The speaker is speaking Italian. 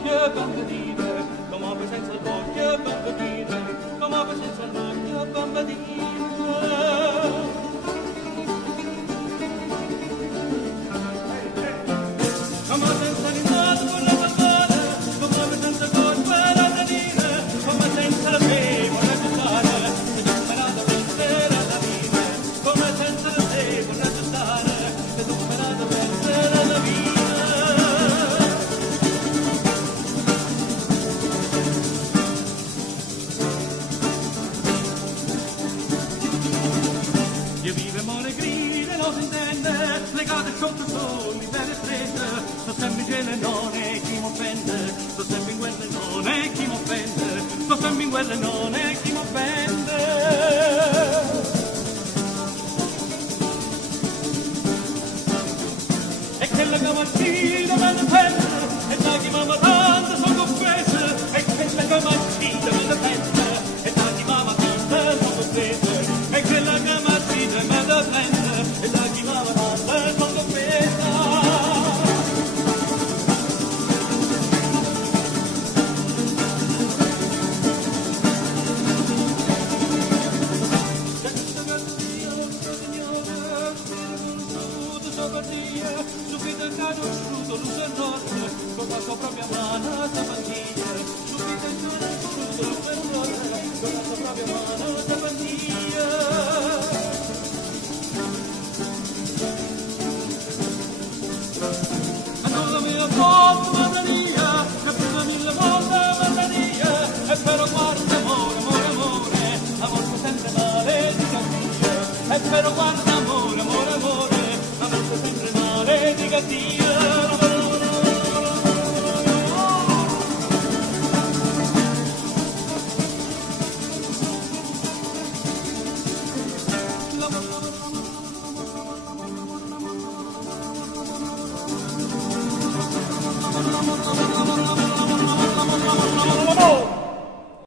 voglia bambadine, come senza voglia bambadine, come senza voglia bambadine. Come senza l'innato con la bambana, come senza colpa la danina, come senza la sebo la giustare, se tu sperata per la vita, come senza la sebo la giustare, se tu sperata per la vita. Io vive more grida, non si intende, legate sotto soli, belle strette, sto sempre in quelle non è chi mi offende, sto sempre in quelle non è chi mi offende, sto sempre in quelle non è chi mi offende. E che la camattina me ne pende, e da chi mamma tanta sono offese, e che la camattina me ne pende, e da chi mamma tanta sono offese, e che la camattina me ne pende, e da chi mamma tanta sono offese. Subito il conosciuto luce il nord, con la sua propria mano stamattina. Subito il conosciuto luce il nord, con la sua propria mano stamattina. Ma non la mia volta Maria, capita mille volte Maria, e però guarda amore, amore, amore, a volte sempre male di capire, e però guarda amore, amore, amore, a volte sempre male di capire.